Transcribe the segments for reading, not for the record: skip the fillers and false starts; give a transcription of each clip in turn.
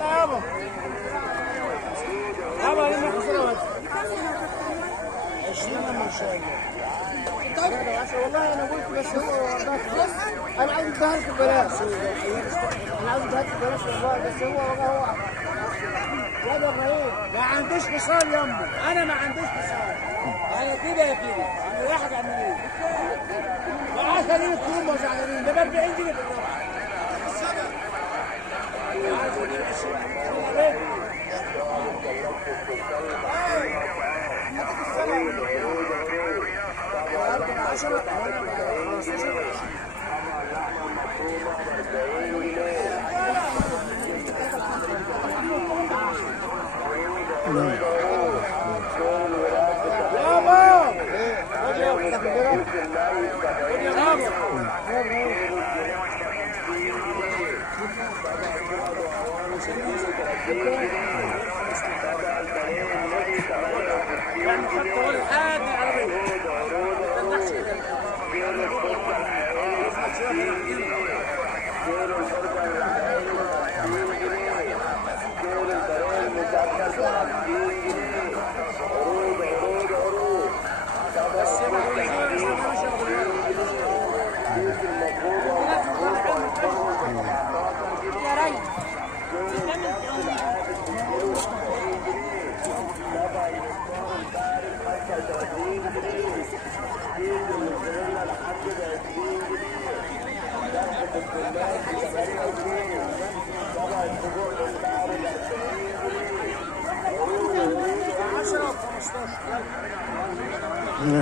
يابا يابا لما خسرت 20 من شاي. والله انا قلت بس هو انا عايز اديها ببلاش. انا عايز اديها ببلاش والله بس هو يا ابراهيم ما عنديش فصال يمه. انا ما عنديش فصال. انا كده يا كده انا واحد عن ايه؟ و10 جنيه كوم وزعلانين ده ب 40 جنيه في الربع.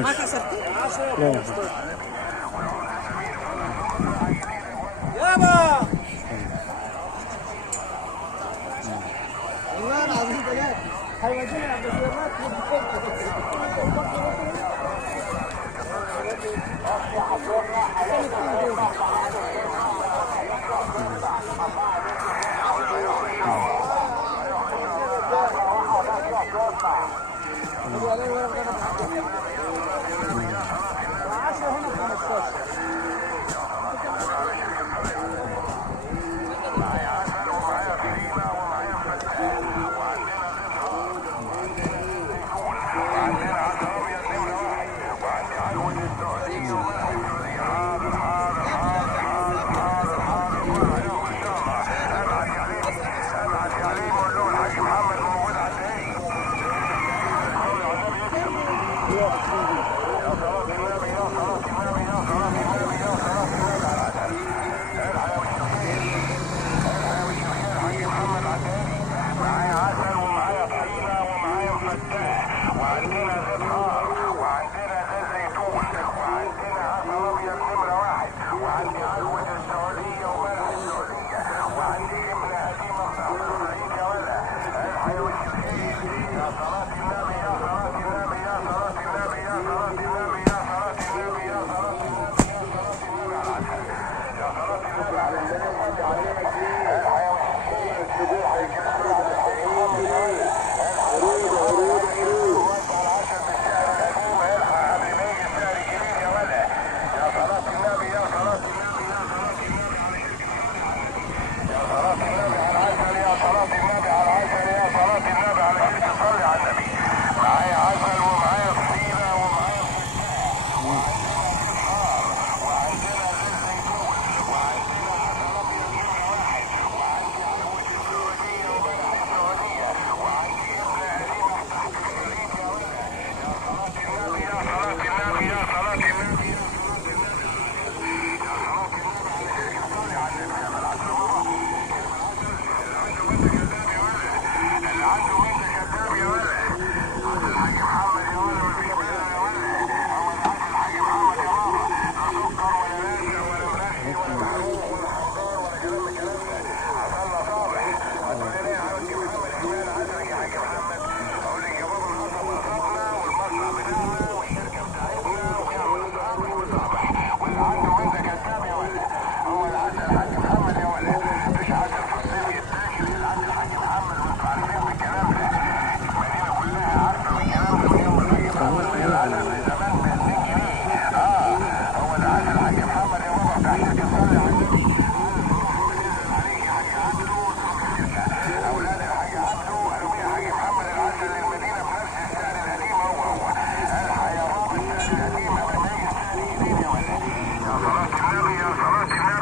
ما كسرتي؟ يابا والله العظيم بجد هيودينا عند الزيارات صلاة النبي